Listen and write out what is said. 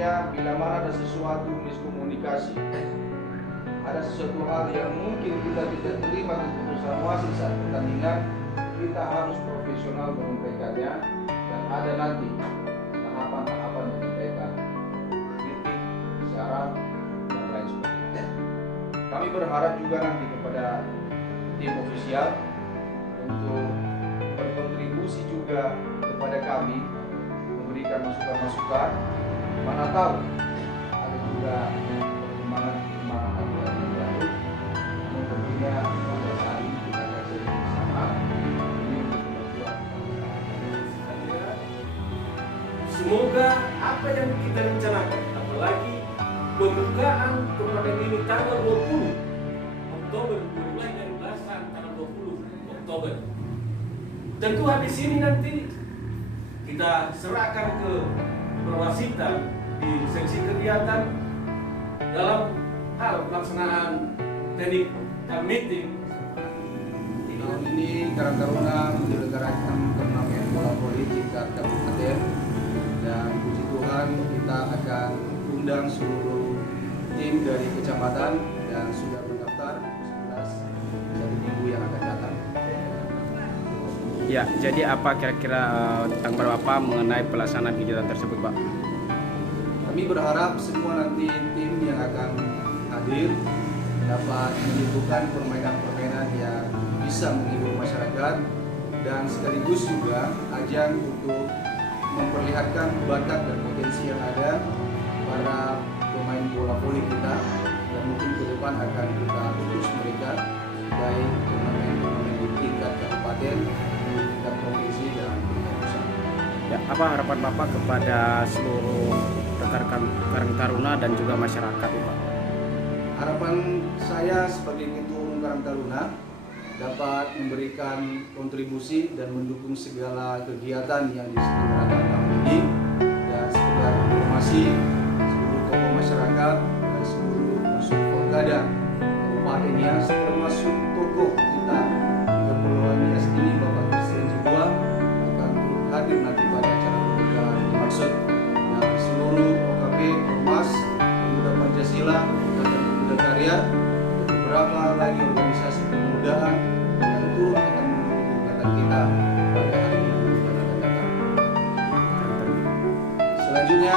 artinya bila mana ada sesuatu miskomunikasi, ada sesuatu hal yang mungkin kita tidak terima keputusan wasit saat pertandingan, kita harus profesional menyampaikannya dan ada nanti tahapan-tahapan menyampaikan kritik, syarat, dan lain sebagainya. Kami berharap juga nanti kepada tim ofisial untuk berkontribusi juga kepada kami, memberikan masukan-masukan. Mana tahu ada juga perkembangan aturan yang baru. Namun tentunya pada saat ini kita akan bersama ini untuk kemajuan. Semoga apa yang kita rencanakan, apalagi pembukaan turnamen ini tanggal 20 Oktober, mulai dari belasan tanggal 20 Oktober. Tentu habis ini nanti kita serahkan ke perwasitan di seksi kegiatan dalam hal pelaksanaan teknik dan meeting. Tahun ini Karang Taruna menyelenggarakan turnamen bola voli tingkat kabupaten dan puji Tuhan kita akan undang seluruh tim dari kecamatan dan sudah mendaftar 11 satu minggu yang akan datang. Ya, jadi apa kira-kira tanggapan Bapak mengenai pelaksanaan kegiatan tersebut, Pak? Kami berharap semua nanti tim yang akan hadir dapat menyuguhkan permainan-permainan yang bisa menghibur masyarakat dan sekaligus juga ajang untuk memperlihatkan bakat dan potensi yang ada para pemain bola voli kita, dan mungkin ke depan akan kita utus mereka baik turnamen-turnamen di tingkat kabupaten, di tingkat provinsi dan tingkat pusat. Ya, apa harapan Bapak kepada seluruh rekan-rekan Karang Taruna dan juga masyarakat, Pak? Harapan saya sebagai Ketua Umum Karang Taruna dapat memberikan kontribusi dan mendukung segala kegiatan yang diselenggarakan tahun ini, dan sekedar informasi seluruh tokoh masyarakat dan seluruh unsur Porkada kabupatennya termasuk tokoh kita Kepulauan Nias ini, Bapak Presiden Jibua akan turut hadir nanti pada acara pembukaan dimaksud, dan seluruh OKP, Ormas, Pemuda Pancasila, Ikatan Pemuda Karya, dan beberapa lagi organisasi kepemudaan yang turut akan mendukung kegiatan kita pada hari Minggu yang akan datang. Selanjutnya